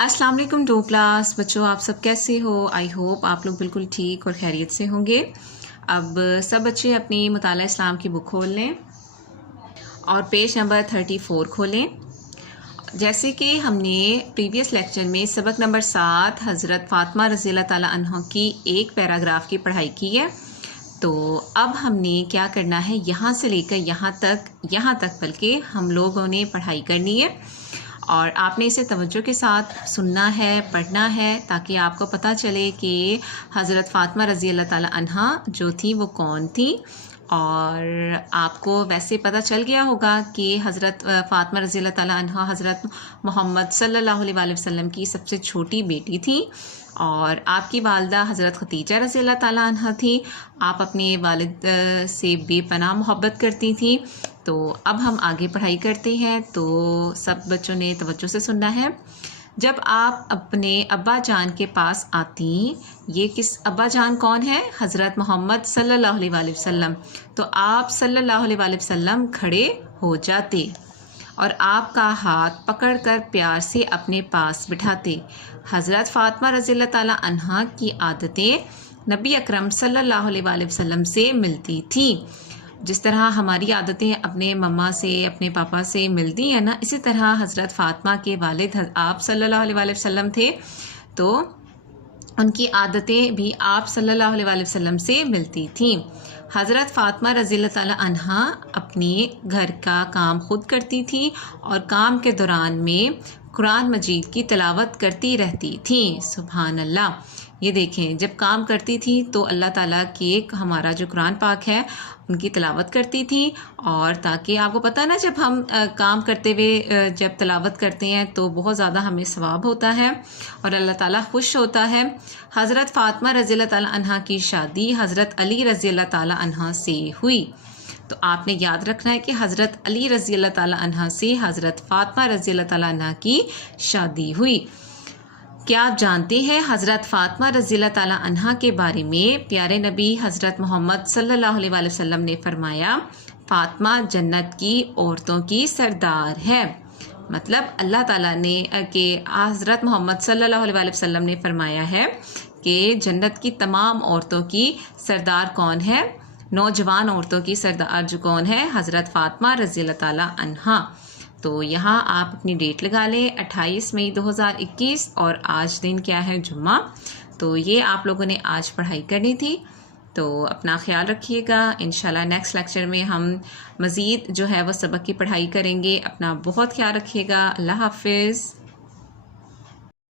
अस्सलाम वालेकुम to class बच्चों, आप सब कैसे हो। आई होप आप लोग बिल्कुल ठीक और खैरियत से होंगे। अब सब बच्चे अपनी मुताला इस्लाम की बुक खोल लें और पेज नंबर 34 खोलें। जैसे कि हमने प्रीवियस लेक्चर में सबक नंबर 7 हज़रत फ़ातिमा रज़ियल्लाहु ताला अन्हा की एक पैराग्राफ की पढ़ाई की है। तो अब हमने क्या करना है, यहाँ से लेकर यहाँ तक बल्कि हम लोगों ने पढ़ाई करनी है और आपने इसे तवज्जो के साथ सुनना है, पढ़ना है, ताकि आपको पता चले कि हज़रत फ़ातिमा रज़ियल्लाहु ताला अन्हा जो थी वो कौन थी। और आपको वैसे पता चल गया होगा कि हज़रत फ़ातिमा रज़ियल्लाहु ताला अन्हा हज़रत मोहम्मद सल्लल्लाहु अलैहि वसल्लम की सबसे छोटी बेटी थी और आपकी वालिदा हज़रत खदीजा रज़ियल्लाहु ताला अन्हा थी। आप अपने वालिद से बेपनाह मोहब्बत करती थी। तो अब हम आगे पढ़ाई करते हैं, तो सब बच्चों ने तवज्जो से सुनना है। जब आप अपने अब्बा जान के पास आती, ये किस अब्बा जान कौन है? हज़रत मोहम्मद सल्लल्लाहु अलैहि वसल्लम। तो आप सल्लल्लाहु अलैहि वसल्लम खड़े हो जाते और आपका हाथ पकड़कर प्यार से अपने पास बिठाते। हज़रत फ़ातिमा रज़ियल्लाहु ताला अन्हा की आदतें नबी अकरम सल्लल्लाहु अलैहि वसल्लम से मिलती थी। जिस तरह हमारी आदतें अपने मम्मा से, अपने पापा से मिलती हैं ना, इसी तरह हज़रत फ़ातिमा के वालिद आप सल्लल्लाहु अलैहि वसल्लम थे, तो उनकी आदतें भी आप सल्लल्लाहु अलैहि वसल्लम से मिलती थीं। हज़रत फ़ातिमा रज़ियल्लाहु ताला अन्हा अपने घर का काम खुद करती थी और काम के दौरान में कुरान मजीद की तिलावत करती रहती थी। सुभान अल्लाह। ये देखें, जब काम करती थी तो अल्लाह ताला के हमारा जो कुरान पाक है उनकी तिलावत करती थी। और ताकि आपको पता ना, जब हम काम करते हुए जब तिलावत करते हैं तो बहुत ज़्यादा हमें सवाब होता है और अल्लाह ताला खुश होता है। हज़रत फ़ातिमा रज़ियल्लाहु ताला अन्हा की शादी हज़रत अली रज़ियल्लाहु ताला अन्हा से हुई। तो आपने याद रखना है कि हज़रत अली रज़ियल्लाहु ताला अन्हा से हज़रत फ़ातिमा रज़ियल्लाहु ताला अन्हा की शादी हुई। क्या आप जानते हैं हज़रत फ़ातिमा रज़ियल्लाहु ताला अन्हा के बारे में? प्यारे नबी हज़रत मोहम्मद सल्लल्लाहु अलैहि वसल्लम ने फरमाया, फ़ातिमा जन्नत की औरतों की सरदार है। मतलब अल्लाह ताला ने कि हज़रत मोहम्मद सल्लल्लाहु अलैहि वसल्लम ने फरमाया है कि जन्नत की तमाम औरतों की सरदार कौन है? नौजवान औरतों की सरदार जो कौन है? हज़रत फ़ातिमा रज़ियल्लाहु ताला अन्हा। तो यहाँ आप अपनी डेट लगा लें, 28 मई 2021, और आज दिन क्या है? जुम्मा। तो ये आप लोगों ने आज पढ़ाई करनी थी। तो अपना ख्याल रखिएगा। इंशाल्लाह नेक्स्ट लेक्चर में हम मज़ीद जो है वो सबक की पढ़ाई करेंगे। अपना बहुत ख्याल रखिएगा। अल्लाह हाफ़िज़।